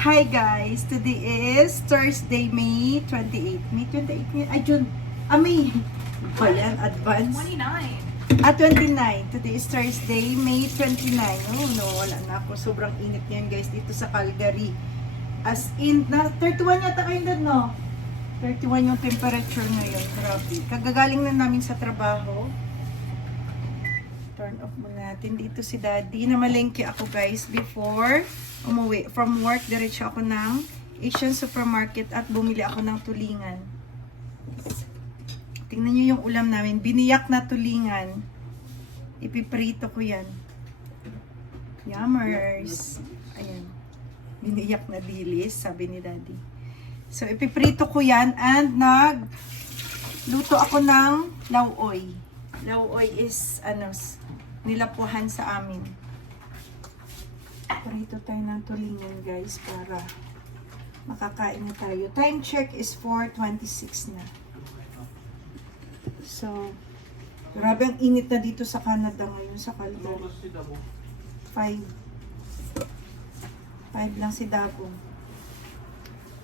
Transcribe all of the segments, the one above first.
Hi guys! Today is Thursday, May 28. May 28 ngayon? Ay, June. May. Pala, advance. 29. 29. Today is Thursday, May 29. Oh no, wala na ako. Sobrang init ngayon guys dito sa Calgary. As in, 31 yata kayo doon, no? 31 yung temperature ngayon. Grabe. Kagagaling na namin sa trabaho. Turn off muna natin. Dito si Daddy. Namalengke ako guys before umuwi from work. Diretso ako ng Asian Supermarket at bumili ako ng tulingan. Tingnan nyo yung ulam namin. Biniyak na tulingan. Ipiprito ko yan. Yummers. Ayan. Biniyak na dilis, sabi ni Daddy. So, ipiprito ko yan and nagluto ako ng lauoy. Lauoy is, nilapuhan sa amin. Prito tayo ng tulingan guys para makakain na tayo. Time check is 4:26 na. So, grabe ang init na dito sa Canada ngayon sa Calgary. 5 lang si Dago.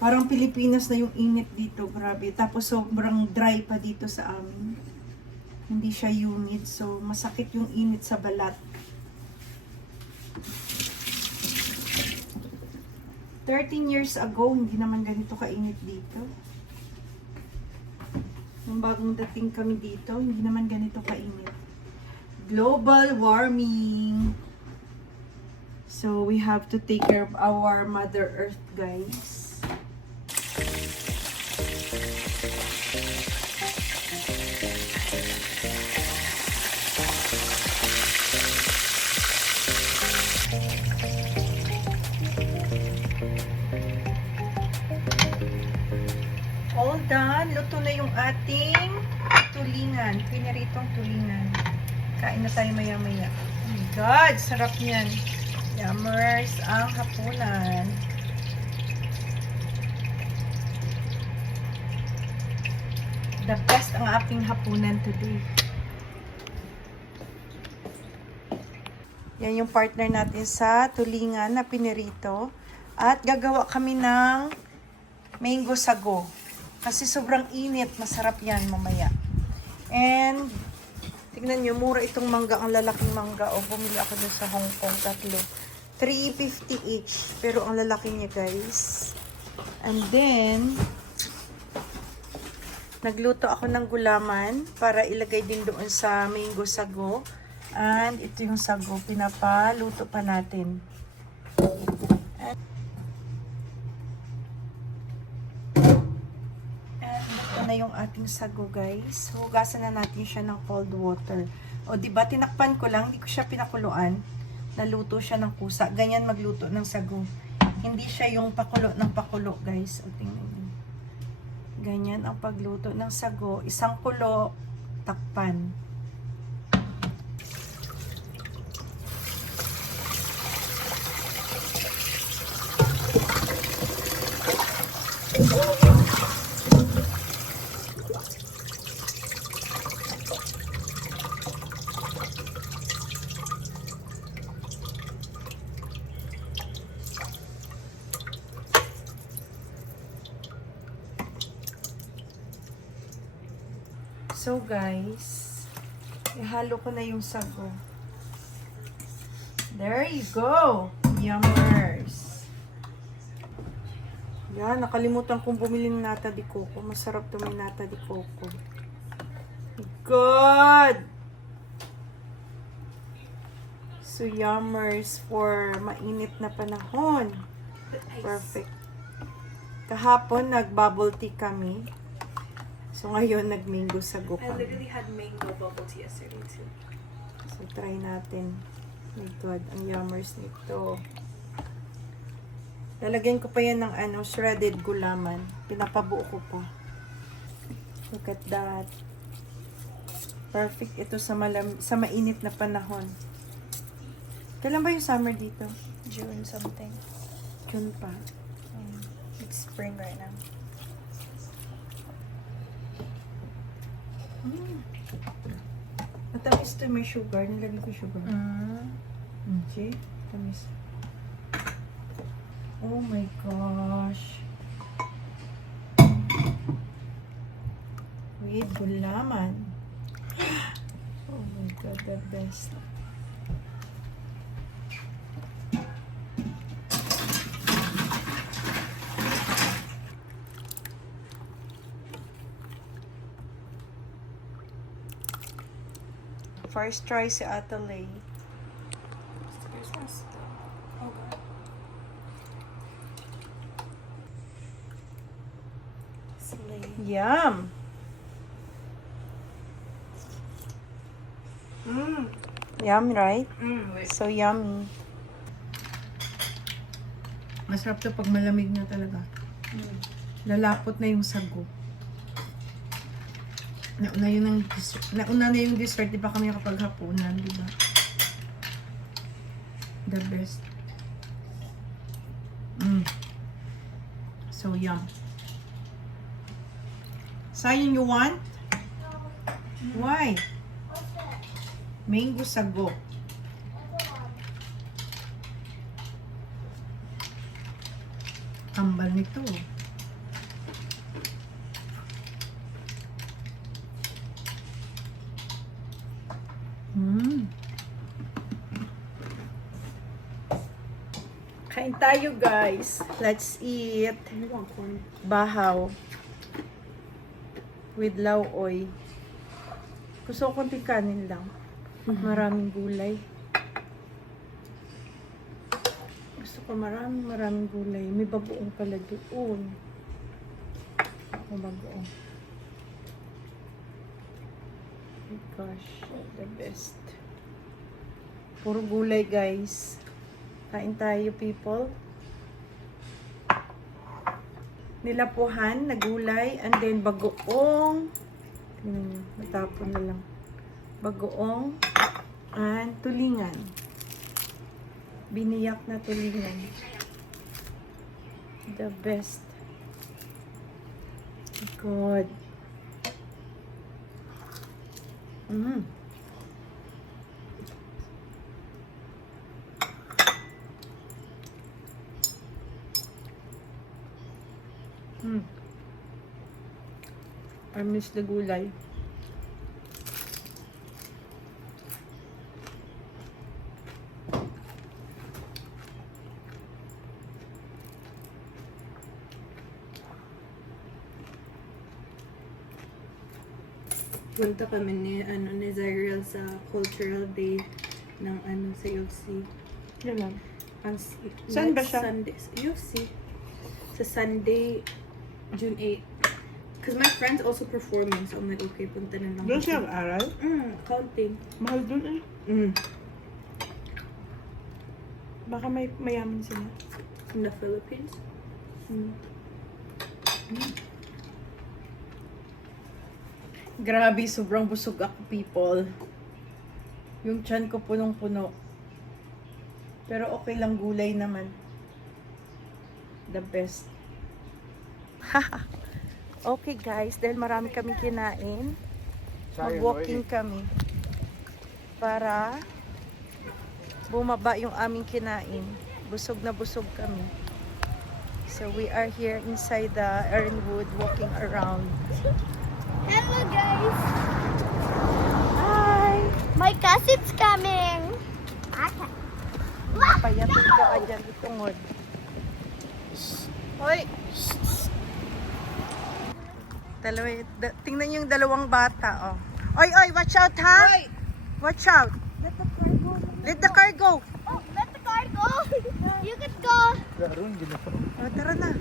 Parang Pilipinas na yung init dito, grabe. Tapos sobrang dry pa dito sa amin. Hindi siya humid, so masakit yung init sa balat. 13 years ago, hindi naman ganito kainit dito. Nung bagong dating kami dito, hindi naman ganito kainit. Global warming. So, we have to take care of our Mother Earth, guys. All done. Luto na yung ating tulingan. Piniritong tulingan. Kain na tayo maya-maya. Oh my God! Sarap niyan. Yummers ang hapunan. The best ang ating hapunan today. Yan yung partner natin sa tulingan na pinirito. At gagawa kami ng mango sago. Kasi sobrang init. Masarap yan mamaya. And tignan nyo, mura itong mangga. Ang lalaking mangga. O, bumili ako dun sa Hong Kong. Tatlo. $3.50 each. Pero ang lalaki niya, guys. And then, nagluto ako ng gulaman para ilagay din doon sa mango sago. And ito yung sago. Pinapaluto pa natin. And ito na yung ating sago, guys. Hugasan na natin siya ng cold water. O, diba, tinakpan ko lang. Hindi ko siya pinakuluan. Naluto siya ng kusa. Ganyan magluto ng sago. Hindi siya yung pakulo ng pakulo, guys. O, tingnan nyo. Ganyan ang pagluto ng sago. Isang kulo, takpan. So guys, ihalo ko na yung sago. There you go! Yummers! Yan, nakalimutan kong bumili ng nata de coco. Masarap to may nata de coco. Good! So yummers for mainit na panahon. Perfect. Kahapon nag-bubble tea kami. So, ngayon, nag-mango sago I kami. literally had mango bubble tea yesterday too. So, try natin. Oh my God, ang yummers nito. Lalagyan ko pa yan ng shredded gulaman. Pinapabuo ko pa. Look at that. Perfect ito sa mainit na panahon. Kailan ba yung summer dito? June something. June pa. It's spring right now. Matamis to, may sugar. Nilagay ko sugar. See? Tamis. Oh my gosh. With gulaman. Oh my god, the best. First try si Atalay. Oh god. Slay. Yum! Yum, right? Wait. So yummy. Masarap to pag malamig na talaga. Lalapot na yung sago. Nauna na yung dessert, di ba kami nakapaghapunan, di ba? The best. So yum. Sayang you want? Why? Mango sago. Kambal nito. Kain tayo, guys. Let's eat bahaw with lauoy. Gusto ko konting kanin lang. Maraming gulay. Gusto ko maraming gulay. May bagoong pala doon. May bagoong. Oh my gosh, the best. Puro gulay, guys. Kain tayo, people. Nilapuhan na gulay and then bagoong. Tingnan nyo, matapon na lang. Bagoong and tulingan. Biniyak na tulingan. The best. God. I miss the gulay. Punta kami ni Zyril sa cultural day ng sa UFC. Yan lang. As, Saan ba next siya? Sunday, UFC. Sa Sunday, June 8. Because my friend's also performing, so I'm like, okay, punta na lang. Doon siya aral? Accounting. Mahal doon eh. Baka may mayaman sila. In the Philippines. Grabe, sobrang busog ako, people. Yung tiyan ko punong-puno. Pero okay lang, gulay naman. The best. Okay, guys, dahil marami kami kinain, mag-walking kami para bumaba yung aming kinain. Busog na busog kami. So we are here inside the Ironwood walking around. Hello guys! Hi! My cousin's coming! Okay. Payatin ka dyan itungod. Hoy! Tingnan yung dalawang bata, oh. Oy, oy, watch out, ha? Watch out. Let the car go. Let the car go. Oh, let the car go! You can go! Oh, tara na.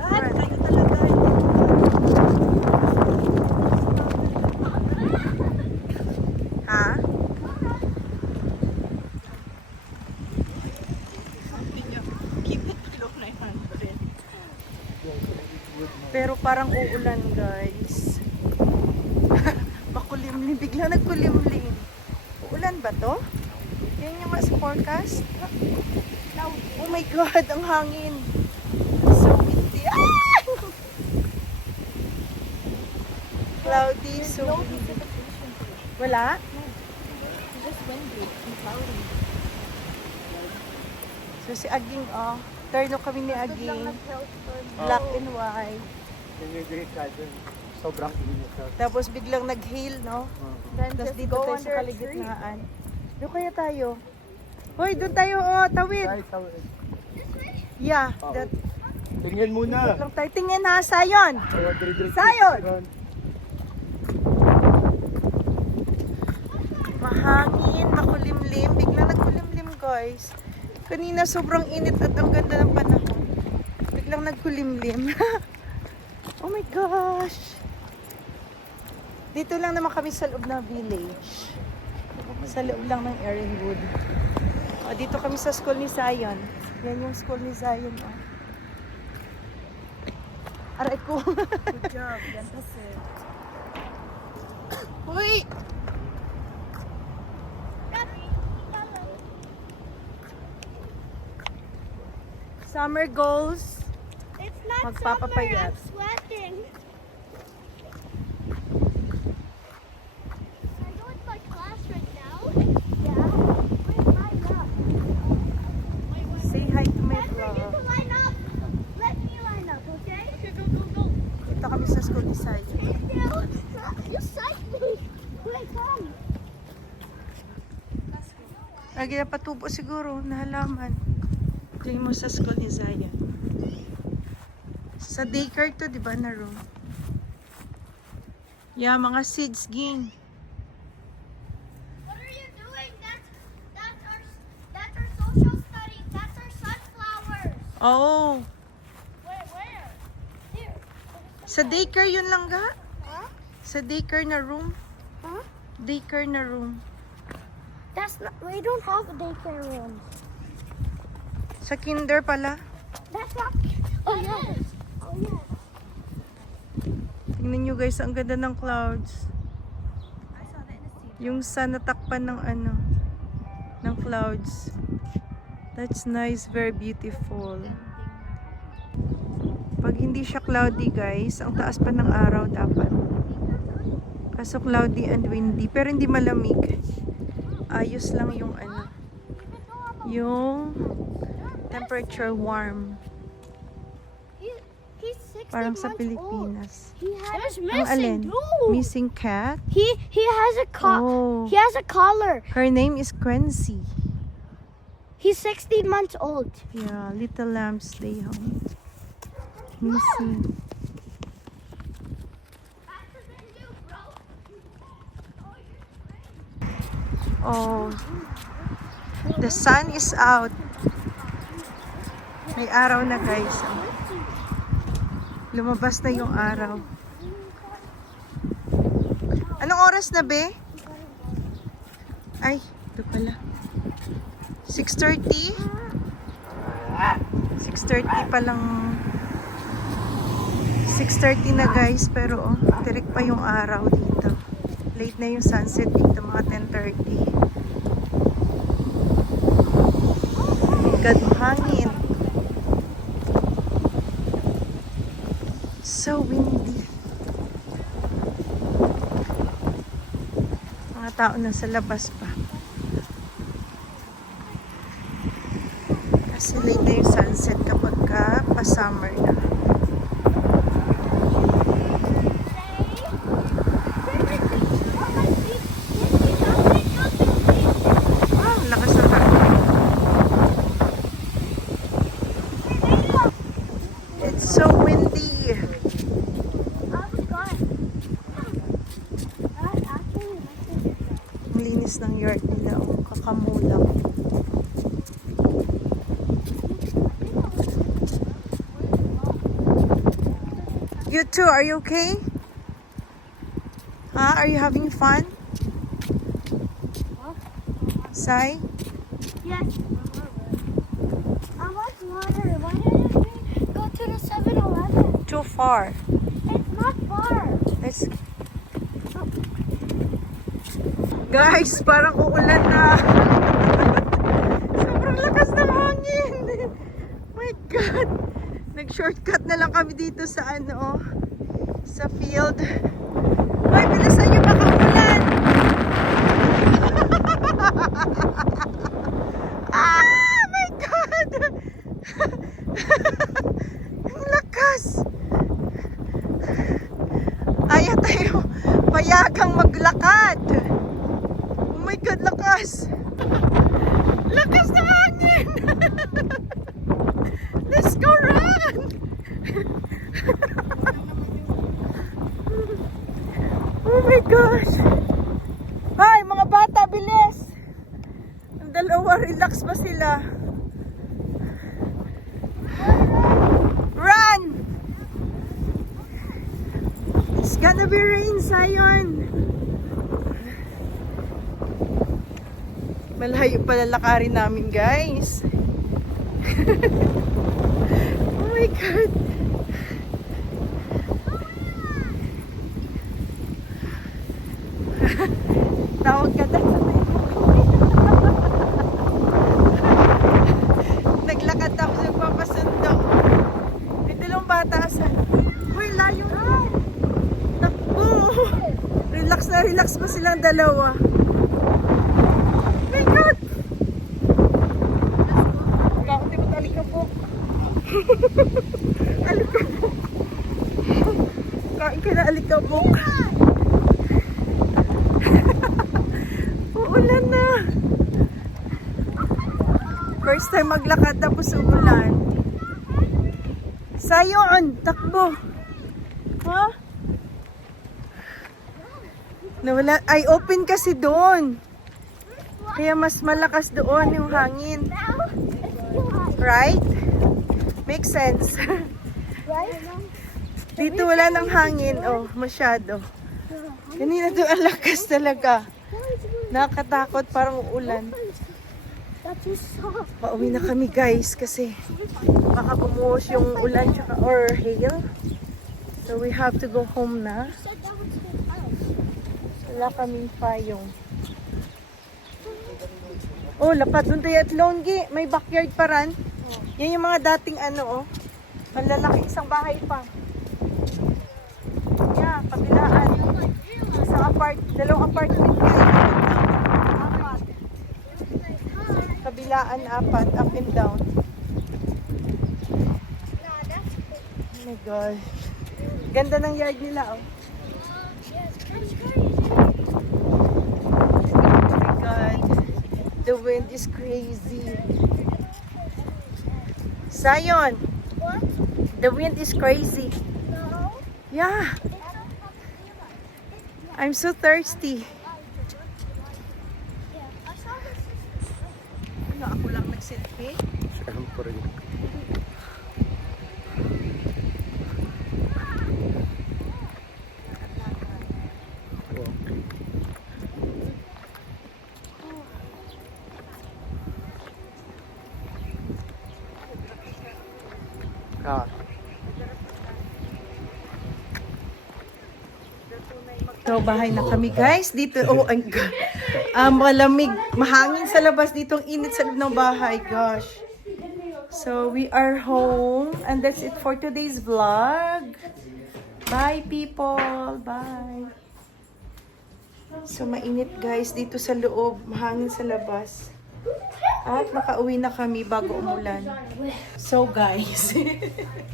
Kayo talaga. Ha? Keep it below 900. Pero parang uulan, guys. Makulimlim. Bigla nagkulimlim. Uulan ba to? Yan yung mas forecast. Oh my God, ang hangin. So windy. Ah! Cloudy, so windy. Wala? Just windy and cloudy. So si Aging, oh, Terno kami ni Aging. Black and white. Yung green garden, sobrang init. Tapos biglang nag-hail, no? Tapos dito tayo sa kaligitnaan. Doon kaya tayo. Hoy, doon tayo, oh, tawid. Yeah, that, Tingin muna. lang tayo. Tingin ha, Sayon. Sayon! Mahangin, makulimlim. Biglang nagkulimlim, guys. Kanina sobrang init at ang ganda ng panahon. Biglang nagkulimlim. Oh my gosh! Dito lang naman kami sa loob ng village. Sa loob lang ng Erenwood. O, dito kami sa school ni Zion. Yan yung school ni Zion. Oh. Aray ko. Good job. Yan kasi. Uy! Summer goals. It's not Magpapapayat. summer. I'm sweating. Can I go into my class right now? Yeah. Wait, line up. Say hi to my Spencer, you vlog. can line up. Let me line up, okay? Okay, go. Dito kami sa school ni Zion. Stay still. You psyched me. Wait, come. Lagi na patubo siguro na halaman. Diyan mo sa school ni Zion. Sa daycare to, di ba, na room? Yeah, mga seeds, ging. What are you doing? That's our social studies. That's our sunflowers. Oo. Where? Here. Sa daycare yun lang ga? Huh? Sa daycare na room? Huh? Daycare na room. That's not. We don't have a daycare room. Sa kinder pala. That's not. Oh yeah. Oh yeah. Tingnan nyo guys, ang ganda ng clouds. Yung sun natakpan ng ano, ng clouds. That's nice, very beautiful. Pag hindi siya cloudy guys, ang taas pa ng araw dapat. Kaso cloudy and windy, pero hindi malamig. Ayos lang yung ano, yung temperature warm. He's 60 Parang sa months Pilipinas. old. He has Ang alin? Missing cat? He has a Oh. He has a collar. Her name is Quincy. He's 16 months old. Yeah, little lamb stay home. Missing. Oh, the sun is out. May araw na guys. Oh. Lumabas na yung araw. Anong oras na be? Ay, ito pala. 6:30? 6:30 pa lang. 6:30 na guys, pero oh, tirik pa yung araw dito. Late na yung sunset dito, mga 10:30. God, mahangin. So windy. Mga tao na sa labas pa. Kasi late na yung sunset kapag ka pa-summer na. Wow, lakas ng hangin. It's so windy. Ang linis ng yard nila. Oh, kakamulang. You too, are you okay? Huh? Are you having fun? Sai? Yes. I want water. Why didn't we go to the 7-Eleven? Too far. It's not far. Let's... Guys, parang uulan na. Sobrang lakas ng hangin. My God. Nag-shortcut na lang kami dito sa ano, sa field. Hoy, bilisan nyo, baka umulan. Ah, my God. lakas! Ayaw tayo payagang maglakad. Oh my God, lakas! Lakas ng hangin! Let's go run! Oh my gosh! Hi, mga bata, bilis! Ang dalawa, relax ba sila? Run! It's gonna be rain, Zion! Malayo pala lakarin namin, guys. Oh my God! Tawag ka na. Naglakad ako sa papasundo. May dalawang bata asan. Uy, layo na. Takbo. Relax na relax pa silang dalawa. Oh my God. Kaunti mo alikabok. Alikabok. Kain ka na alikabok. Uulan na. First time maglakad tapos uulan. Sayon, takbo. Ha? Nawala. Ay, open kasi doon. Kaya mas malakas doon yung hangin. Right? Makes sense. Dito wala nang hangin. Oh, masyado. Kanina doon ang lakas talaga. Nakakatakot, parang uulan. Pauwi na kami, guys, kasi baka bumuhos yung ulan tsaka, or hail. So we have to go home na. Wala kaming payong. Oh, lapad doon tayo at Longgi. May backyard pa rin. Yan yung mga dating ano, oh. Malalaki isang bahay pa. Yeah, kabilaan. Dalawang apartment kayo. Kabilaan, 4, up and down. Oh my God. Ganda ng yard nila, oh. Oh my God. The wind is crazy. Zion, What? the wind is crazy. No. Yeah. I'm so thirsty. Yeah, I saw this. Ano, ako lang nag-selfie? Siyempre. Ah, So, bahay na kami, guys. Dito, oh, my God. Malamig. Mahangin sa labas. Dito ang init sa loob ng bahay. Gosh. So, we are home. And that's it for today's vlog. Bye, people. Bye. So, mainit, guys. Dito sa loob. Mahangin sa labas. At makauwi na kami bago umulan. So, guys.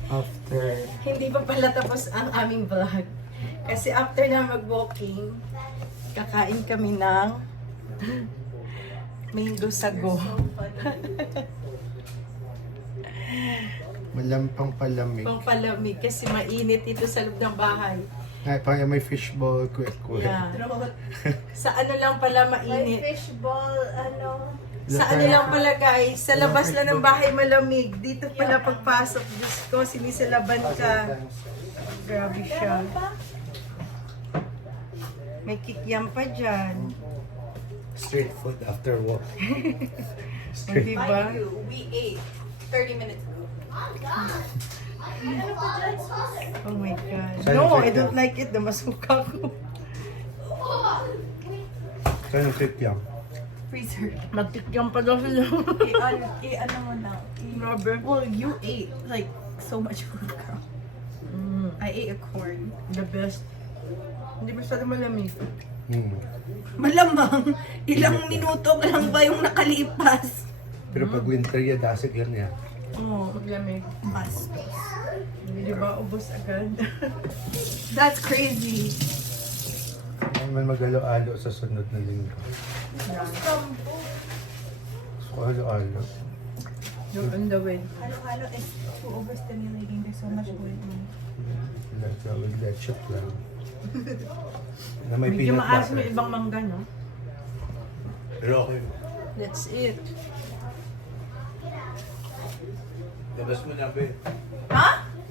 after Hindi pa pala tapos ang aming vlog. Kasi after na mag-walking, kakain kami ng mango sago. malampang palamig. Pampalamig kasi mainit dito sa loob ng bahay. Ay, parang may fishball, kwek-kwek. Yeah. Sa ano lang pala mainit. Fishball, ano. Sa ano lang pala, guys, sa labas lang ng bahay malamig. Dito pala pagpasok. Diyos ko, sinisalaban ka. Grabe siya. May kikiam pa dyan. Street food after walk. O, diba? We ate 30 minutes ago. Oh my God. Saan No, yung I kikiam? don't like it. Namasuka ko. Saan yung kikiam? Freezer. Magkikiam pa daw sila. Ano mo na? Grabe. Well, you ate like so much food, girl. I ate a corn. The best. Hindi masyado malamig. Malamang, ilang minuto lang ba yung nakalipas? Pero pag winter yan, dasig yan yan. Oo, maglamig. Bastos. Di ba? Ubos agad. That's crazy. Ay, man magalo-alo sa sunod na linggo. So, halo-alo. You're on the way. Halo-halo is too overstimulating. There's so much going on. With leche lang. Na may Medyo peanut maasim butter. yung ibang mangga, no? Pero okay. That's it. Labas mo na, be.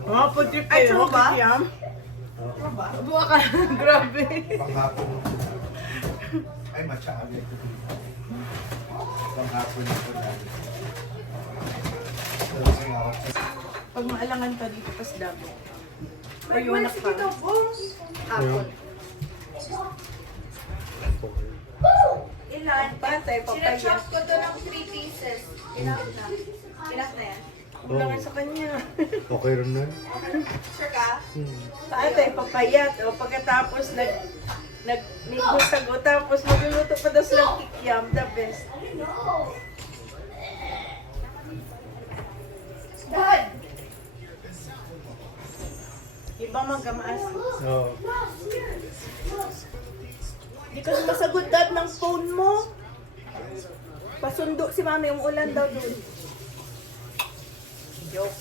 Oh, food trip Ay, kayo. true ba? Kikiam. Buwa ka. Grabe. Panghapon ako na. Ay, matcha agad. Panghapon ako na. Tapos nga ako. Pag maalangan ka dito, pas dabo. Or you wanna come? Apple. Ilan? Patay, papaya. Sinachop ko to ng 3 pieces. Enough na. Enough na yan. Kulangan sa kanya. Okay rin na. Sure ka? Patay, papayat. O pagkatapos nag-minggo sago, tapos magluluto pa daw silang kikiam. The best. Dad! Ibang magkamaas. Oo. Di ka sumasagot, Dad, ng phone mo. Pasundo si Mami, yung ulan daw dun. Joke.